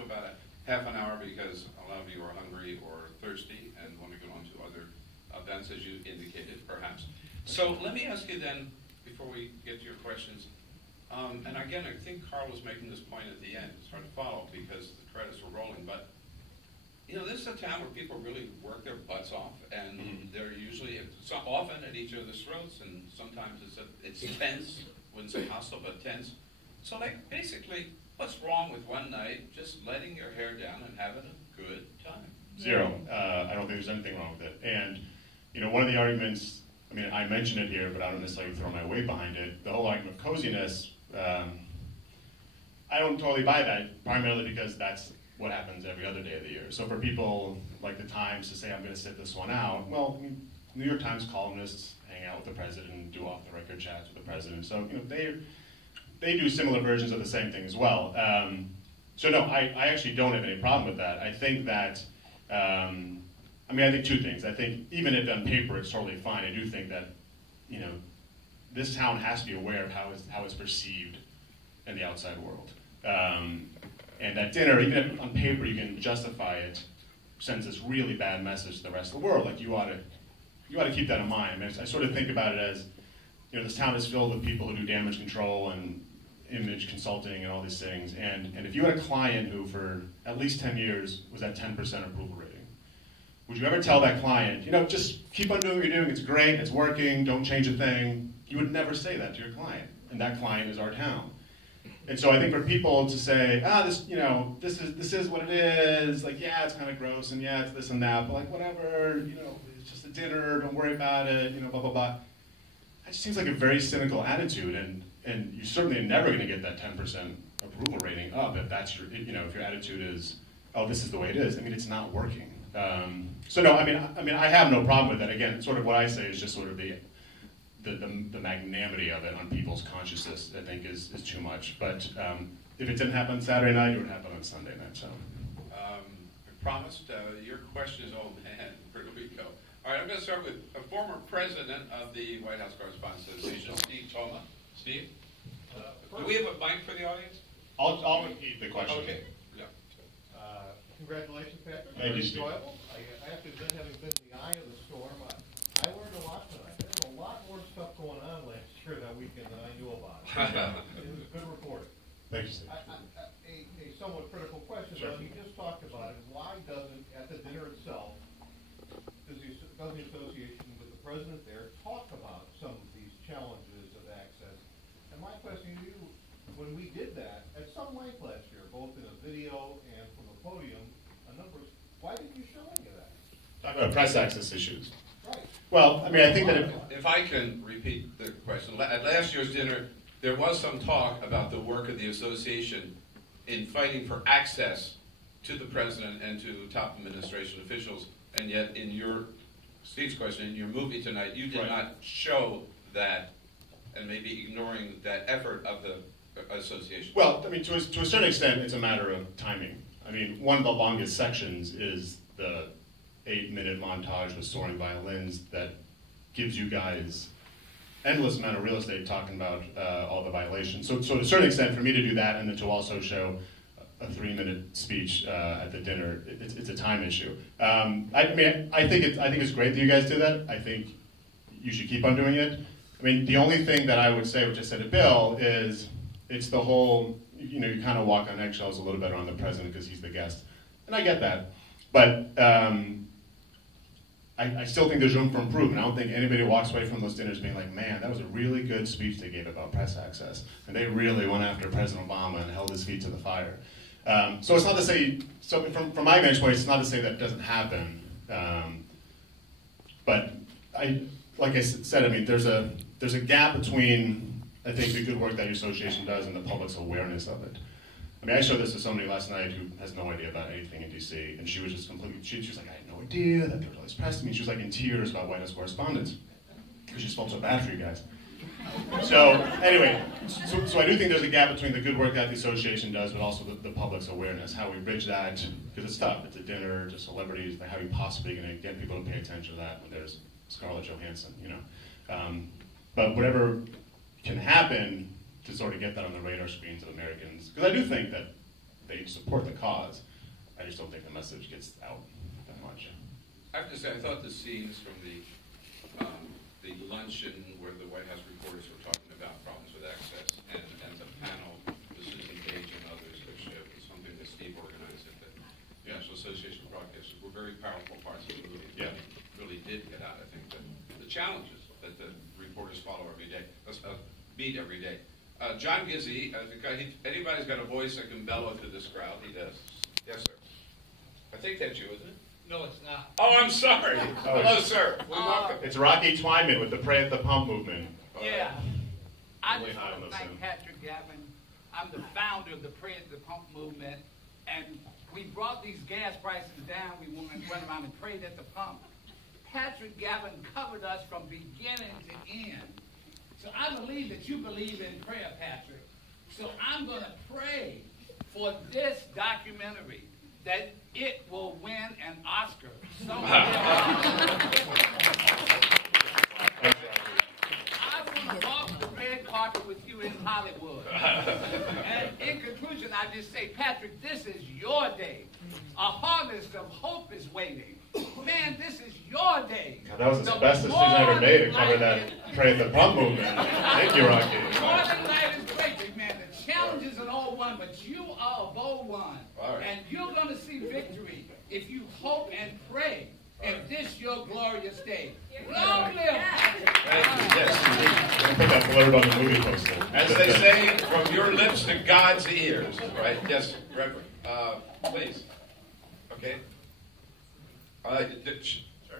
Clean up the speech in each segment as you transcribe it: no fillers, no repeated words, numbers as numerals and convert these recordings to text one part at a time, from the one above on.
to about a half an hour because a lot of you are hungry or thirsty and want to go on to other events, as you indicated, perhaps. So let me ask you then, before we get to your questions, and again, I think Carl was making this point at the end. It's hard to follow because the credits were rolling, but you know, this is a town where people really work their butts off, and they're usually, often at each other's throats, and sometimes it's tense. Wouldn't say hostile, but tense. So, like, basically, what's wrong with one night just letting your hair down and having a good time? Zero. I don't think there's anything wrong with it. And you know, one of the arguments, I mean, I mentioned it here, but I don't necessarily throw my weight behind it. The whole argument of coziness, I don't totally buy that, primarily because that's what happens every other day of the year. So for people like the Times to say, I'm going to sit this one out, well, I mean, New York Times columnists hang out with the president and do off-the-record chats with the president. So, you know, they do similar versions of the same thing as well. So no, I actually don't have any problem with that. I think that, I mean, I think two things. I think even if on paper it's totally fine, I do think that, you know, this town has to be aware of how it's perceived in the outside world. And that dinner, even if on paper you can justify it, sends this really bad message to the rest of the world. Like, you ought to keep that in mind. I mean, I sort of think about it as, you know, this town is filled with people who do damage control and image consulting and all these things. And if you had a client who for at least 10 years was at 10% approval rating, would you ever tell that client, you know, just keep on doing what you're doing, it's great, it's working, don't change a thing? You would never say that to your client, and that client is our town. And so I think for people to say, this, you know, this is what it is, like, yeah, it's kind of gross, and yeah, it's this and that, but like, whatever, you know, it's just a dinner, don't worry about it, you know, blah, blah, blah. That just seems like a very cynical attitude, and you're certainly never going to get that 10% approval rating up if that's your, you know, if your attitude is, oh, this is the way it is. I mean, it's not working. So no, I mean, I have no problem with that. Again, sort of what I say is just sort of the magnanimity of it on people's consciousness, I think, is too much. But if it didn't happen Saturday night, it would happen on Sunday night. So, I promised your question is, oh man, where do we go? All right, I'm going to start with a former president of the White House Correspondents Association, Steve Toma. Steve, do we have a mic for the audience? I'll repeat the question. Okay. Yeah. Congratulations, Patrick. Thank you, Steve. Enjoyable. I have to admit, having been in the eye of the storm, I learned a lot tonight. There's a lot more stuff going on last year that weekend than I knew about. It was good reporting. Thank you, Steve. A somewhat critical question, Sure. though. You just talked about it. Why doesn't, at the dinner itself, does the association with the president there talk about some of these challenges of access? And my question to you, when we did that at some length last year, both in a video and from a podium, why didn't you show any of that? Talking about press access issues. Right. Well, I mean, I think that if I can repeat the question, at last year's dinner, there was some talk about the work of the association in fighting for access to the president and to top administration officials, and yet in Steve's question, in your movie tonight, you did not show that, and maybe ignoring that effort of the association. Well, I mean, to a certain extent, it's a matter of timing. I mean, one of the longest sections is the 8-minute montage with soaring violins that gives you guys endless amount of real estate talking about all the violations. So to a certain extent, for me to do that and then to also show a 3-minute speech at the dinner, it's a time issue. I mean, I think it's great that you guys did that. I think you should keep on doing it. I mean, the only thing that I would say, which I said to Bill, is it's the whole, you know, you kind of walk on eggshells a little bit on the president because he's the guest. And I get that. But I still think there's room for improvement. I don't think anybody walks away from those dinners being like, man, that was a really good speech they gave about press access. And they really went after President Obama and held his feet to the fire. So it's not to say, so from my vantage point, it's not to say that doesn't happen. But like I said, I mean, there's a gap between, I think, the good work that your association does and the public's awareness of it. I mean, I showed this to somebody last night who has no idea about anything in DC, and she was just completely, she was like, I had no idea that there was all this press to me. She was like in tears about White House Correspondents, because she felt so bad for you guys. So anyway, so I do think there's a gap between the good work that the association does, but also the public's awareness, how we bridge that, because it's tough. It's a dinner to celebrities. How are you possibly going to get people to pay attention to that when there's Scarlett Johansson, you know? But whatever can happen to sort of get that on the radar screens of Americans, because I do think that they support the cause. I just don't think the message gets out that much. I have to say, I thought the scenes from the luncheon where the White House reporters were talking about problems with access and the panel with Susan Page and others, which was something that Steve organized at the National Association of Broadcasters, were very powerful parts of the movie. Yeah. Really did get out, I think, the challenges that the reporters follow every day, meet every day. John Gizzi, anybody's got a voice that can bellow through this crowd, he does. Yes, sir. I think that's you, isn't it? No, it's not. Oh, I'm sorry. Hello, sir. Welcome. It's Rocky Twyman with the Pray at the Pump movement. Yeah. I Only just high want on to the thank Zoom. Patrick Gavin. I'm the founder of the Pray at the Pump movement. And we brought these gas prices down. We went around and prayed at the pump. Patrick Gavin covered us from beginning to end. So I believe that you believe in prayer, Patrick. So I'm going to pray for this documentary that it will win an Oscar. I want to walk the red carpet with you in Hollywood. And in conclusion, I just say, Patrick, this is your day. A harvest of hope is waiting. Man, this is your day. God, that was the best decision I ever made to cover that Pray at the Pump movement. Thank you, Rocky. Northern Light is breaking, man. The challenge is an old one, but you are a bold one. Right. And you're going to see victory if you hope and pray in this your glorious day. Long live Patrick. Thank you. Yes, Put that blurb on the movie poster. as they say, from your lips to God's ears. Right? Yes, Reverend. Please. Okay.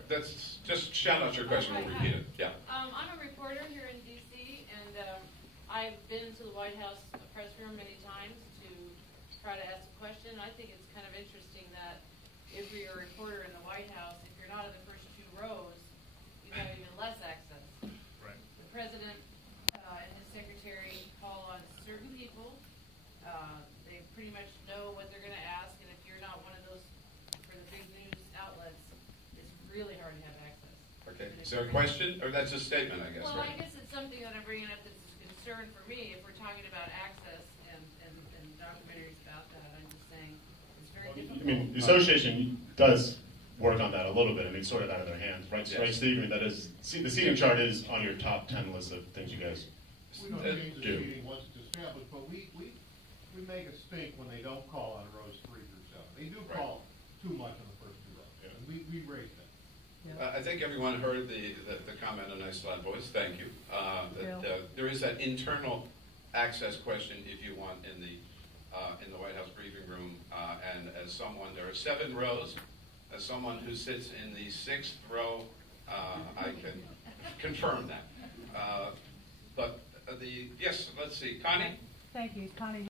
That's just shout out your question. We'll repeat it. Yeah. I'm a reporter here in D.C., and I've been to the White House press room many times to try to ask a question. I think it's kind of interesting that if you're a reporter in the White House, if you're not in the first two rows, you have even less access. Right. The president and his secretary call on certain people. They pretty much know what they're going to ask, and if you're not one of those for the big news outlets, it's really hard to have access. Okay. Is there a question, or that's a statement? I guess. Well, Right. I guess it's something that I'm bringing up that's a concern for me. If we're talking about access and documentaries about that, I'm just saying it's very difficult. I mean, the association does work on that a little bit. I mean, sort of out of their hands, right? Yes. Right, Steve? I mean, that is, the seating chart is on your top 10 list of things you guys We don't change the do. seating once it's established, but we make a stink when they don't call on rows 3 through 7. They do Right. call too much on the first 2 rows, Yeah. and we raise that. I think everyone heard the comment on Nice Loud Voice. Thank you. There is that internal access question, if you want, in the White House briefing room. And as someone, there are 7 rows. As someone who sits in the 6th row, I can confirm that. But yes, let's see, Connie. Thank you, Connie.